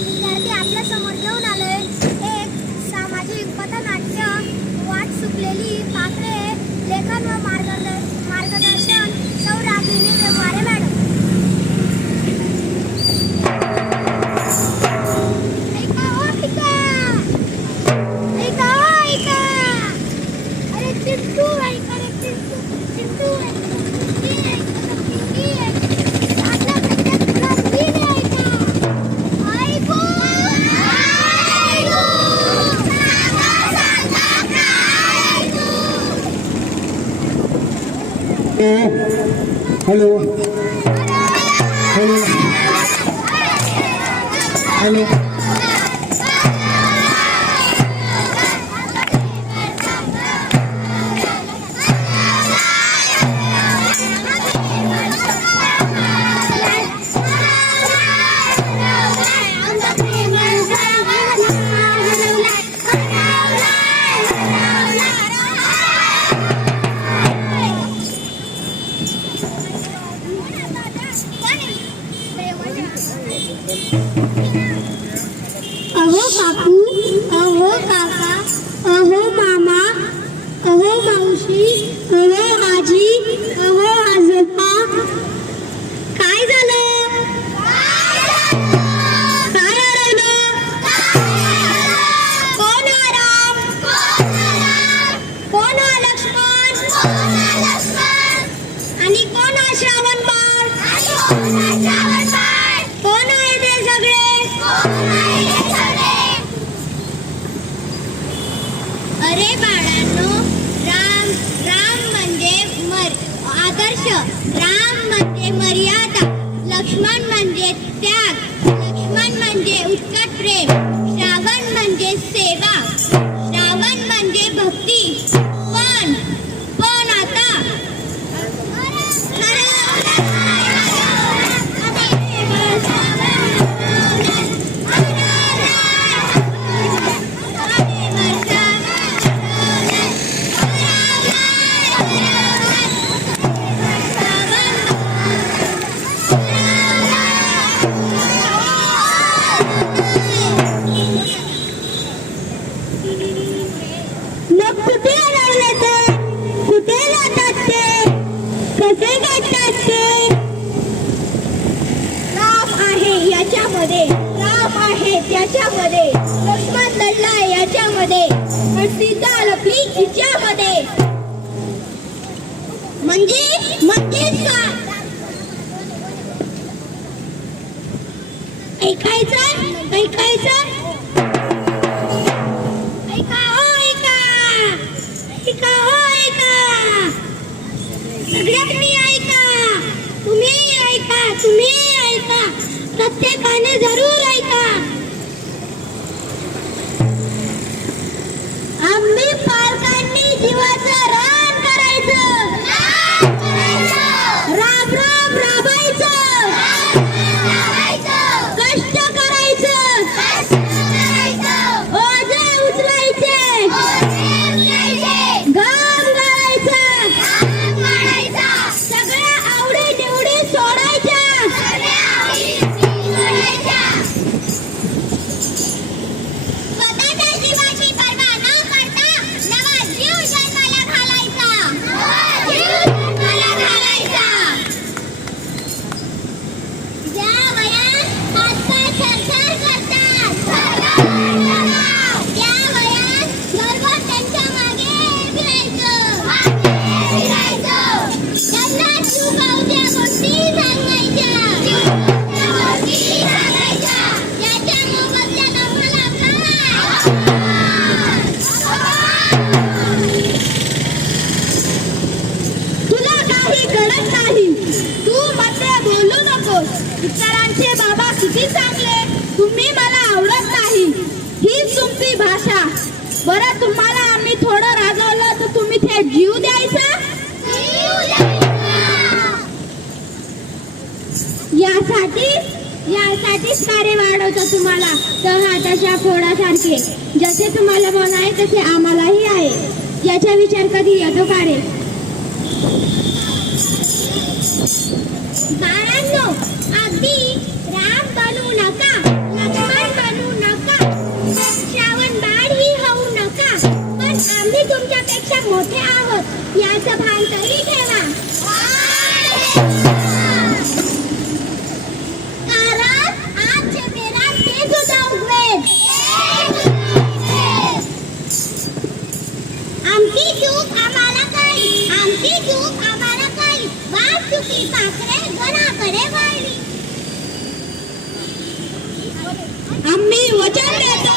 विद्यार्थी आपल्या समोर घेऊन आले एक सामाजिक पथनाट्य वाट सुटलेली पाखरे लेखन व मार्गदर्शन सौ रागिनी व्यवहारे मॅडम. अरे चिंटू ऐका रे चिंटू हेलो हेलो हेलो अहो काकू, अहो काका, अहो मामा, अहो मावशी, अहो आजी, अहो आजोबा. काय झालं? काय आराम? कोण आराम? कोण हा लक्ष्मण? आणि कोण हा श्रावण बाळ? कोण आहे ते सगळे? अरे बाळांनो, राम म्हणजे आदर्श, राम म्हणजे मर्यादा, लक्ष्मण म्हणजे त्याग, लक्ष्मण म्हणजे उत्कट प्रेम, श्रावण म्हणजे सेवा, श्रावण म्हणजे भक्ती. पण आता राम आहे त्याच्यामध्ये, लक्ष्मण लढलाय याच्यामध्ये, सीता लपली हिच्यामध्ये. म्हणजेच का ऐकायचं ऐका हो ऐका हो ऐका, सगळ्यांनी ऐका, तुम्ही ऐका, प्रत्येकाने जरूर ऐका. आम्ही पालकांनी जीवाचं रान करायचं, राब राबायचं, कष्ट करायचं, ओझे उचलायचे, घाम गाळायचा, सगळ्या आवडी निवडी सोडायच्या. इतरांचे बाबा किती चांगले, तुम्ही मला आवडत नाही, हीच तुमची भाषा. बरं, तुम्हाला आम्ही थोडं रागवलं तर तुम्ही थेट जीव द्यायचा. यासाठीच कार्य वाढवतो तुम्हाला तर हाताच्या फोडासारखे. जसे तुम्हाला मन आहे तसे आम्हालाही आहे. याचा विचार कधी येतो का रे? बाळांनो, अगदी राम बनू नका, लक्ष्मण बनू नका, श्रावण बाळही होऊ नका, पण आम्ही तुमच्यापेक्षा मोठे आहोत याचं भान तरी ठेवा. कारण आज मेरा तेज उदा उगवेल. आमची चूक आम्हाला काही वाट चुकी पाखरे गणाकडे वळली. आम्ही वचन देतो